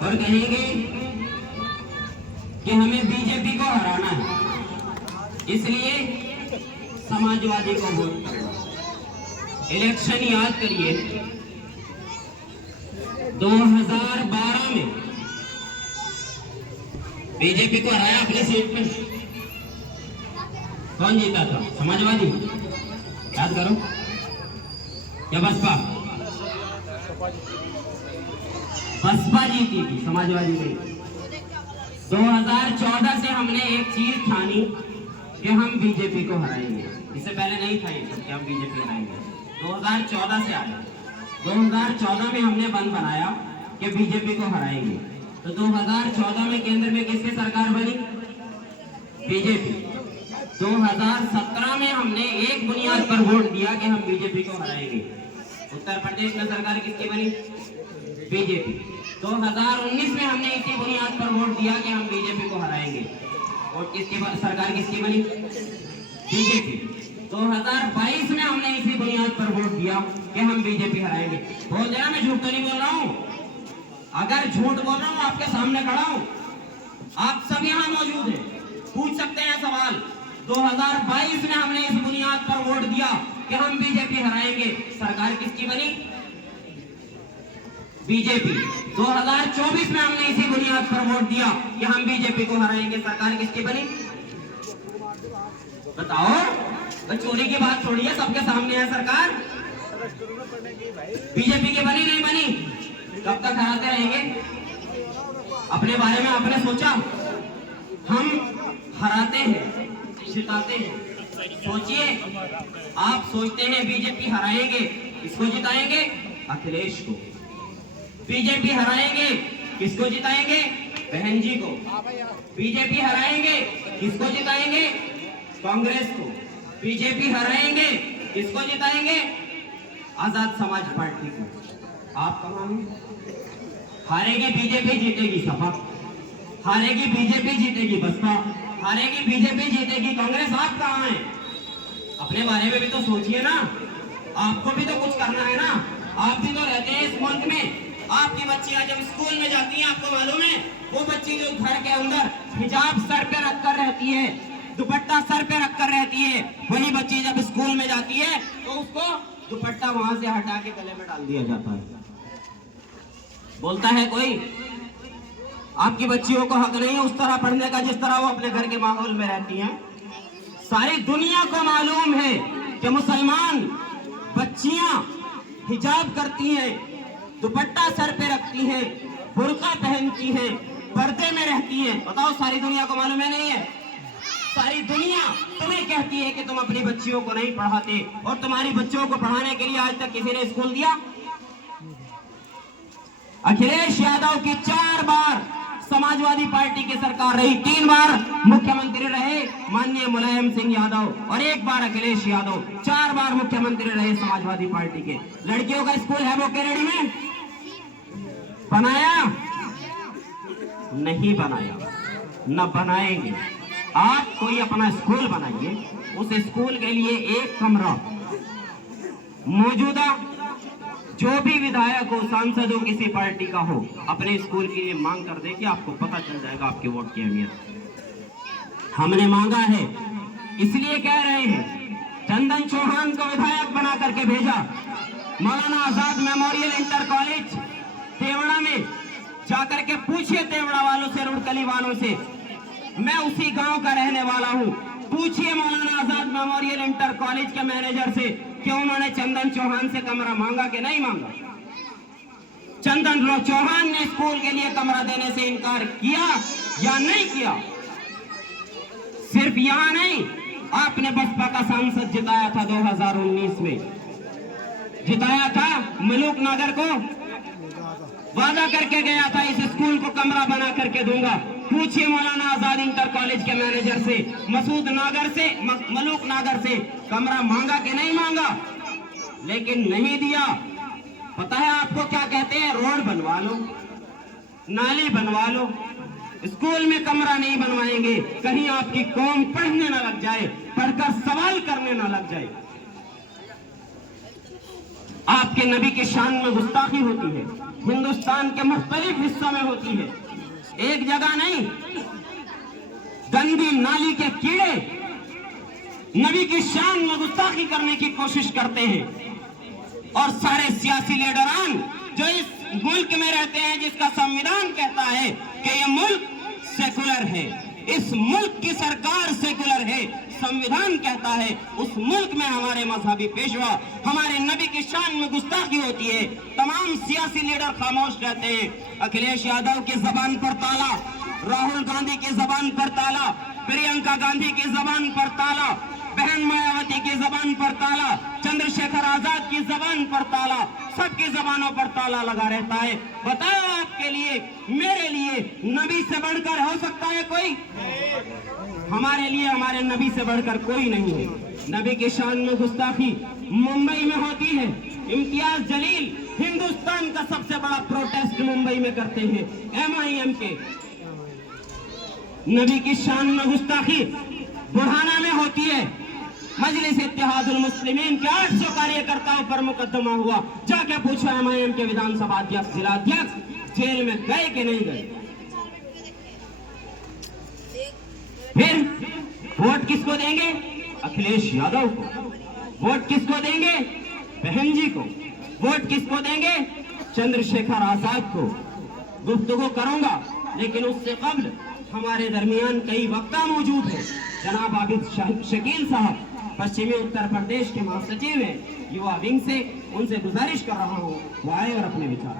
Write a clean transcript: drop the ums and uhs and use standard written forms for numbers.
और कहेंगे कि हमें बीजेपी को हराना है, इसलिए समाजवादी को वोट करना। इलेक्शन याद करिए, 2012 में बीजेपी को हराया अपनी सीट पे। कौन जीता था? समाजवादी। याद करो, या बसपा? बसपा जीती थी, समाजवादी नहीं। 2014 से हमने एक चीज ठानी कि हम बीजेपी को हराएंगे। इससे पहले नहीं था ये कि हम बीजेपी हराएंगे। 2014 से आए, 2014 में हमने बंद बनाया कि बीजेपी को हराएंगे। तो 2014 में केंद्र में किसकी सरकार बनी? बीजेपी। 2017 में हमने एक बुनियाद पर वोट दिया कि हम बीजेपी को हराएंगे। उत्तर प्रदेश में सरकार किसकी बनी? बीजेपी। 2019 में हमने इसी बुनियाद पर वोट दिया कि हम बीजेपी को हराएंगे। वोट किसकी? सरकार किसकी बनी? बीजेपी। 2022 में हमने इसी बुनियाद पर वोट दिया कि हम बीजेपी हराएंगे। बोल देना, मैं झूठ तो नहीं बोल रहा हूँ। अगर झूठ बोल रहा हूँ आपके सामने खड़ा हूँ, आप सब यहाँ मौजूद हैं, पूछ सकते हैं सवाल। 2022 में हमने इस बुनियाद पर वोट दिया कि हम बीजेपी हराएंगे। सरकार किसकी बनी? बीजेपी। 2024 में हमने इसी बुनियाद पर वोट दिया कि हम बीजेपी को हराएंगे। सरकार किसकी बनी? बताओ। तो चोरी की बात छोड़िए, सबके सामने है सरकार। बीजेपी की बनी नहीं बनी? कब तक हराते रहेंगे? अपने बारे में आपने सोचा? हम हराते हैं, जिताते हैं। सोचिए, आप सोचते हैं बीजेपी हराएंगे, किसको जिताएंगे? अखिलेश को। बीजेपी हराएंगे, किसको जिताएंगे? बहन जी को। बीजेपी हराएंगे, किसको जिताएंगे? कांग्रेस को। बीजेपी हराएंगे, किसको जिताएंगे? आजाद समाज पार्टी को। आप कहाँ हैं? हारेगी बीजेपी, जीतेगी सपा। हारेगी बीजेपी, जीतेगी बसपा। हारेगी बीजेपी, जीतेगी कांग्रेस। आप कहाँ हैं? अपने बारे में भी तो सोचिए ना, आपको भी तो कुछ करना है ना। आप भी तो रहते हैं इस मुल्क में। आपकी बच्चियां जब स्कूल में जाती हैं, आपको मालूम है, वो बच्ची जो घर के अंदर हिजाब सर पे रखकर रहती है, दुपट्टा सर पे रखकर रहती है, वही बच्ची जब स्कूल में जाती है तो उसको दुपट्टा वहां से हटा के गले में डाल दिया जाता है। बोलता है कोई, आपकी बच्चियों को हक नहीं है उस तरह पढ़ने का जिस तरह वो अपने घर के माहौल में रहती हैं। सारी दुनिया को मालूम है कि मुसलमान बच्चियां हिजाब करती हैं, दुपट्टा सर पे रखती हैं, बुर्का पहनती हैं, पर्दे में रहती हैं। बताओ, सारी दुनिया को मालूम है नहीं है? सारी दुनिया तुम्हें कहती है कि तुम अपनी बच्चियों को नहीं पढ़ाते, और तुम्हारी बच्चियों को पढ़ाने के लिए आज तक किसी ने स्कूल दिया? अखिलेश यादव की 4 बार समाजवादी पार्टी की सरकार रही, 3 बार मुख्यमंत्री रहे माननीय मुलायम सिंह यादव, और 1 बार अखिलेश यादव। 4 बार मुख्यमंत्री रहे समाजवादी पार्टी के। लड़कियों का स्कूल है वो केरड़ी में? बनाया? नहीं बनाया, न बनाएंगे। आप कोई अपना स्कूल बनाइए, उस स्कूल के लिए एक कमरा मौजूदा जो भी विधायक हो, सांसद हो, किसी पार्टी का हो, अपने स्कूल के लिए मांग कर दे कि आपको पता चल जाएगा आपके वोट की अहमियत। हमने मांगा है, इसलिए कह रहे हैं। चंदन चौहान को विधायक बना करके भेजा। Maulana Azad memorial inter college तेवड़ा में जाकर के पूछिए, तेवड़ा वालों से, रुड़कली वालों से, मैं उसी गांव का रहने वाला हूं। पूछिए Maulana Azad memorial inter college के मैनेजर से कि उन्होंने चंदन चौहान से कमरा मांगा कि नहीं मांगा। चंदन चौहान ने स्कूल के लिए कमरा देने से इनकार किया या नहीं किया? सिर्फ यहां नहीं, आपने बसपा का सांसद जिताया था 2019 में, जिताया था मलूक नागर को, वादा करके गया था इस स्कूल को कमरा बना करके दूंगा। पूछिए मौलाना आजाद इंटर कॉलेज के मैनेजर से, मसूद नागर से, मलूक नागर से, कमरा मांगा कि नहीं मांगा? लेकिन नहीं दिया। पता है आपको क्या कहते हैं? रोड बनवा लो, नाली बनवा लो, स्कूल में कमरा नहीं बनवाएंगे, कहीं आपकी कौम पढ़ने ना लग जाए, पढ़कर सवाल करने ना लग जाए। आपके नबी के शान में गुस्ताखी होती है। हिंदुस्तान के मुख्तलिफ हिस्सों में होती है, एक जगह नहीं। गंदी नाली के कीड़े नबी की शान में गुस्ताखी करने की कोशिश करते हैं और सारे सियासी लीडरान जो इस मुल्क में रहते हैं, जिसका संविधान कहता है कि यह मुल्क सेकुलर है, इस मुल्क की सरकार सेकुलर है, संविधान कहता है उस मुल्क में हमारे मजहबी पेशवा, हमारे नबी की शान में गुस्ताखी होती है, तमाम सियासी लीडर खामोश रहते हैं। अखिलेश यादव की जबान पर ताला, राहुल गांधी की जबान पर ताला, प्रियंका गांधी की जबान पर ताला, बहन मायावती की जबान पर ताला, चंद्रशेखर आजाद की जबान पर ताला, सबकी जबानों पर ताला लगा रहता है। बताओ आपके लिए, मेरे लिए नबी से बढ़कर हो सकता है कोई? हमारे लिए हमारे नबी से बढ़कर कोई नहीं है। नबी की शान में गुस्ताखी मुंबई में होती है। इम्तियाज जलील हिंदुस्तान का सबसे बड़ा प्रोटेस्ट मुंबई में करते हैं, MIM के। नबी की शान में गुस्ताखी बुढ़ाना में होती है। मजलिस इत्तेहादुल मुस्लिमीन के 800 कार्यकर्ताओं पर मुकदमा हुआ। जाके पूछो MIM के विधानसभा अध्यक्ष, जिलाध्यक्ष जेल में गए कि नहीं गए? फिर वोट किसको देंगे? अखिलेश यादव को। वोट किसको देंगे? बहन जी को। वोट किसको देंगे? चंद्रशेखर आजाद को। गुफ्तगू करूंगा, लेकिन उससे कबल हमारे दरमियान कई वक्ता मौजूद हैं। जनाब आबिद शकील साहब पश्चिमी उत्तर प्रदेश के महासचिव हैं युवा विंग से, उनसे गुजारिश कर रहा हूँ वो आए और अपने विचार